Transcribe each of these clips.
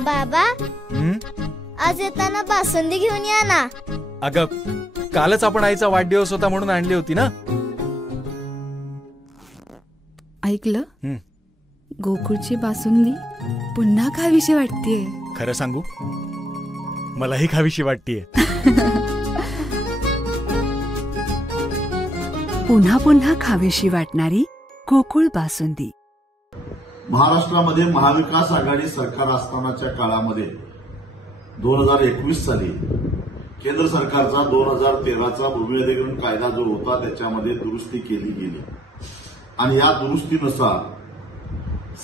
बाबा, आज येताना बासुंदी घेऊन या ना. अगं, कालच आपण आईचा वाढदिवस होता म्हणून आणली होती ना. ऐकलं, गोकुळची बासुंदी पुन्हा खावीशी वाटतेय. खरं सांगू, मलाही खावीशी वाटतेय. पुन्हा पुन्हा खावीशी वाटणारी गोकुळ बासुंदी. महाराष्ट्रामध्ये महाविकास आघाडी सरकार असतानाच्या काळामध्ये 2021 साली केंद्र सरकारचा 2013चा भूमी अधिग्रहण कायदा जो होता त्याच्यामध्ये दुरुस्ती केली गेली आणि या दुरुस्तीनुसार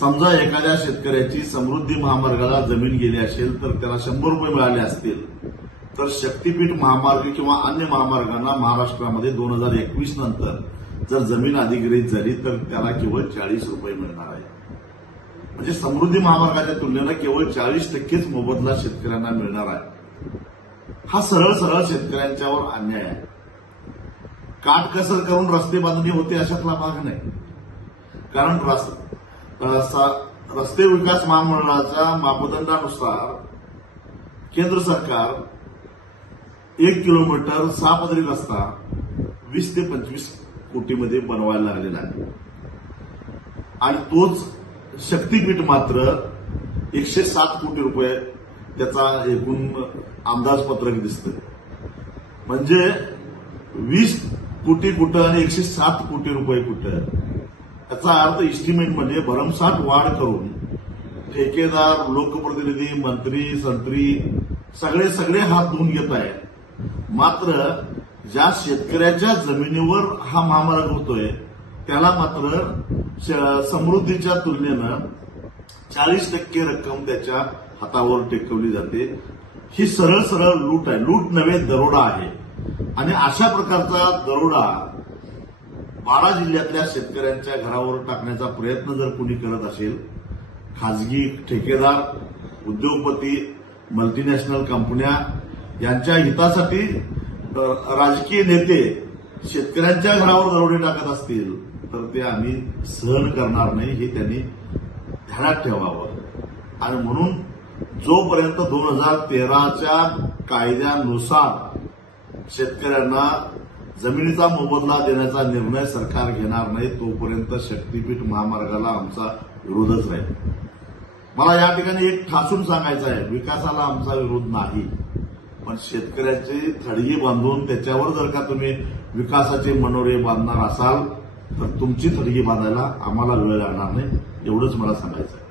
समजा एखाद्या शेतकऱ्याची समृद्धी महामार्गाला जमीन गेली असेल तर त्याला 100 रुपये मिळाले असतील, तर शक्तीपीठ महामार्ग किंवा अन्य महामार्गांना महाराष्ट्रामध्ये 2021 नंतर जर जमीन अधिग्रहित झाली तर त्याला केवळ 40 रुपये मिळणार आहे. म्हणजे समृद्धी महामार्गाच्या तुलनेनं केवळ 40% मोबदला शेतकऱ्यांना मिळणार आहे. हा सरळ सरळ शेतकऱ्यांच्यावर अन्याय आहे. काटकसर करून रस्ते बांधणी होते अशातला भाग नाही. कारण रस्ते विकास महामंडळाच्या मापदंडानुसार केंद्र सरकार 1 किलोमीटर 6 पदरी रस्ता 20 ते 25 कोटीमध्ये बनवायला लागलेला आहे आणि तोच शक्तीपीठ मात्र 107 कोटी रुपये त्याचा एकूण अंदाजपत्रक दिसतं. म्हणजे 20 कोटी कुठं आणि 107 कोटी रुपये कुठं, याचा अर्थ इस्टिमेट म्हणजे भरमसाठ वाढ करून ठेकेदार, लोकप्रतिनिधी, मंत्री, संत्री सगळे हात धुवून घेत आहेत. मात्र ज्या शेतकऱ्याच्या जमिनीवर हा महामार्ग होतोय त्याला मात्र समृद्धीच्या तुलनेनं 40% रक्कम त्याच्या हातावर टेकवली जाते. ही सरळ सरळ लूट आहे. लूट नव्हे, दरोडा आहे. आणि अशा प्रकारचा दरोडा 12 जिल्ह्यातल्या शेतकऱ्यांच्या घरावर टाकण्याचा प्रयत्न जर कुणी करत असेल, खाजगी ठेकेदार, उद्योगपती, मल्टीनॅशनल कंपन्या यांच्या हितासाठी राजकीय नेते शेतकऱ्यांच्या घरावर दरोडे टाकत असतील तर ते आम्ही सहन करणार नाही, हे त्यांनी ध्यानात ठेवावं. आणि म्हणून जोपर्यंत 2013च्या कायद्यानुसार शेतकऱ्यांना जमिनीचा मोबदला देण्याचा निर्णय सरकार घेणार नाही तोपर्यंत शक्तीपीठ महामार्गाला आमचा विरोधच राहील. मला या ठिकाणी एक ठासून सांगायचं आहे, विकासाला आमचा विरोध नाही, पण शेतकऱ्याची थडगी बांधून त्याच्यावर जर का तुम्ही विकासाचे मनोरे बांधणार असाल तर तुमची थडगी बांधायला आम्हाला वेळ लागणार नाही, एवढंच मला सांगायचं आहे.